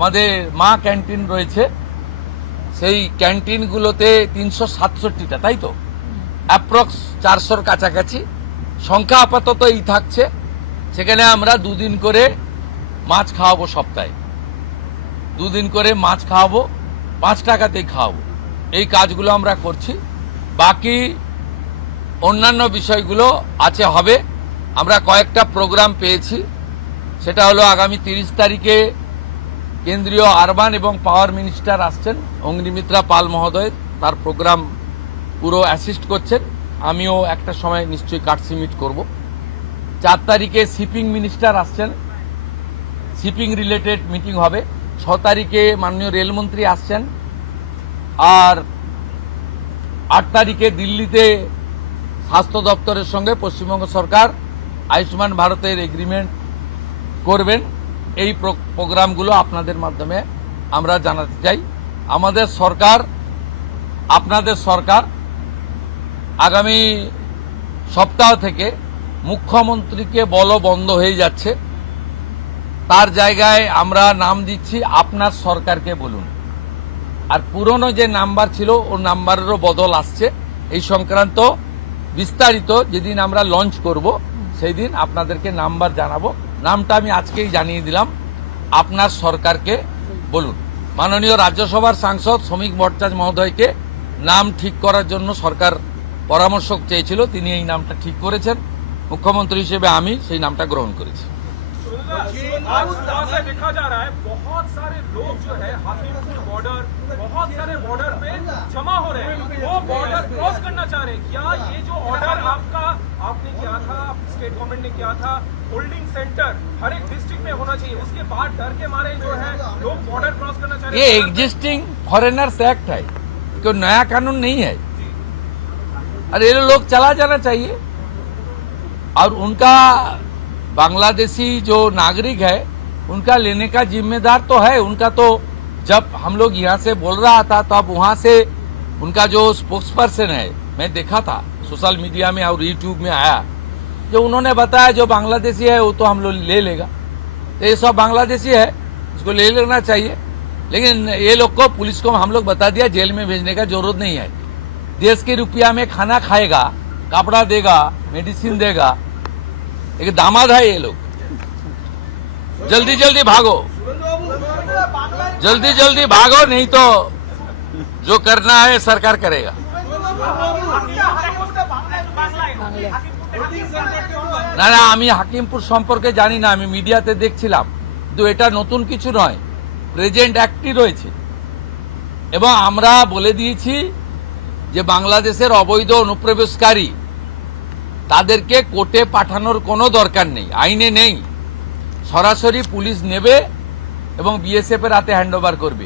আমাদের মা ক্যান্টিন রয়েছে, সেই ক্যান্টিনগুলোতে 367টা, তাই তো অ্যাপ্রক্স 400-র কাছাকাছি সংখ্যা আপাতত এই থাকছে। সেখানে আমরা 2 দিন করে মাছ খাওয়াবো, সপ্তাহে 2 দিন করে মাছ খাওয়াবো, 5 টাকাতেই খাওয়াবো। এই কাজগুলো আমরা করছি। বাকি অন্যান্য বিষয়গুলো আছে, হবে। আমরা কয়েকটা প্রোগ্রাম পেয়েছি। সেটা হলো আগামী 30 তারিখে কেন্দ্রীয় আরবান এবং পাওয়ার মিনিস্টার আসছেন, অগ্নিমিত্রা পাল মহোদয়, তার প্রোগ্রাম পুরো অ্যাসিস্ট করছেন। আমিও একটা সময় নিশ্চয়ই কাটসি মিট করব। 4 তারিখে শিপিং মিনিস্টার আসছেন, শিপিং রিলেটেড মিটিং হবে। 6 তারিখে মাননীয় রেলমন্ত্রী আসছেন। আর 8 তারিখে দিল্লিতে স্বাস্থ্য দপ্তরের সঙ্গে পশ্চিমবঙ্গ সরকার আয়ুষ্মান ভারতের এগ্রিমেন্ট করবেন। এই প্রোগ্রামগুলো আপনাদের মাধ্যমে আমরা জানাতে চাই। আমাদের সরকার, আপনাদের সরকার আগামী সপ্তাহ থেকে মুখ্যমন্ত্রীকে বলো বন্ধ হয়ে যাচ্ছে, তার জায়গায় আমরা নাম দিচ্ছি আপনার সরকারকে বলুন। আর পুরনো যে নাম্বার ছিল ও নাম্বারেরও বদল আসছে। এই সংক্রান্ত বিস্তারিত যেদিন আমরা লঞ্চ করব সেই দিন আপনাদেরকে নাম্বার জানাবো। নামটা আমি আজকেই জানিয়ে দিলাম, আপনার সরকারকে বলুন। মাননীয় রাজ্যসভার সাংসদ শ্রমিক ভট্টাচার্য মহোদয়কে নাম ঠিক করার জন্য সরকার পরামর্শ চেয়েছিল, তিনি এই নামটা ঠিক করেছেন। মুখ্যমন্ত্রী হিসেবে আমি সেই নামটা গ্রহণ করেছি। आज सुबह से देखा जा रहा है बहुत सारे लोग जो है हाथीपुर बॉर्डर, बहुत सारे बॉर्डर पे जमा हो रहे हैं, वो बॉर्डर क्रॉस करना चाह रहे हैं। क्या ये जो ऑर्डर आपने किया था, स्टेट गवर्नमेंट ने किया था, होल्डिंग सेंटर हर एक डिस्ट्रिक्ट में होना चाहिए, उसके बाद डर के मारे जो है लोग बॉर्डर क्रॉस करना चाह रहे हैं? ये एग्जिस्टिंग फॉरेनर्स एक्ट है, कोई नया कानून नहीं है। और ये लोग चला जाना चाहिए। और उनका बांग्लादेशी जो नागरिक है उनका लेने का जिम्मेदार तो है उनका। तो जब हम लोग यहाँ से बोल रहा था तो अब वहाँ से उनका जो स्पोक्स पर्सन है, मैं देखा था सोशल मीडिया में और यूट्यूब में आया, जो उन्होंने बताया जो बांग्लादेशी है वो तो हम लोग ले लेगा। तो ये सब बांग्लादेशी है, इसको ले लेना चाहिए। लेकिन ये लोग को, पुलिस को हम लोग बता दिया, जेल में भेजने का जरूरत नहीं है। देश के रुपया में खाना खाएगा, कपड़ा देगा, मेडिसिन देगा। एक दामाद है ये लोग। जल्दी जल्दी भागो, जल्दी जल्दी भागो, नहीं तो जो करना है सरकार करेगा। না না, আমি হাকিমপুর সম্পর্কে জানি না, আমি মিডিয়াতে দেখছিলাম। কিন্তু এটা নতুন কিছু নয়, প্রেজেন্ট অ্যাক্টই রয়েছে। এবং আমরা বলে দিয়েছি যে বাংলাদেশের অবৈধ অনুপ্রবেশকারী তাদেরকে কোর্টে পাঠানোর কোনো দরকার নেই, আইনে নেই। সরাসরি পুলিশ নেবে এবং বিএসএফ এর হাতে হ্যান্ডওভার করবে।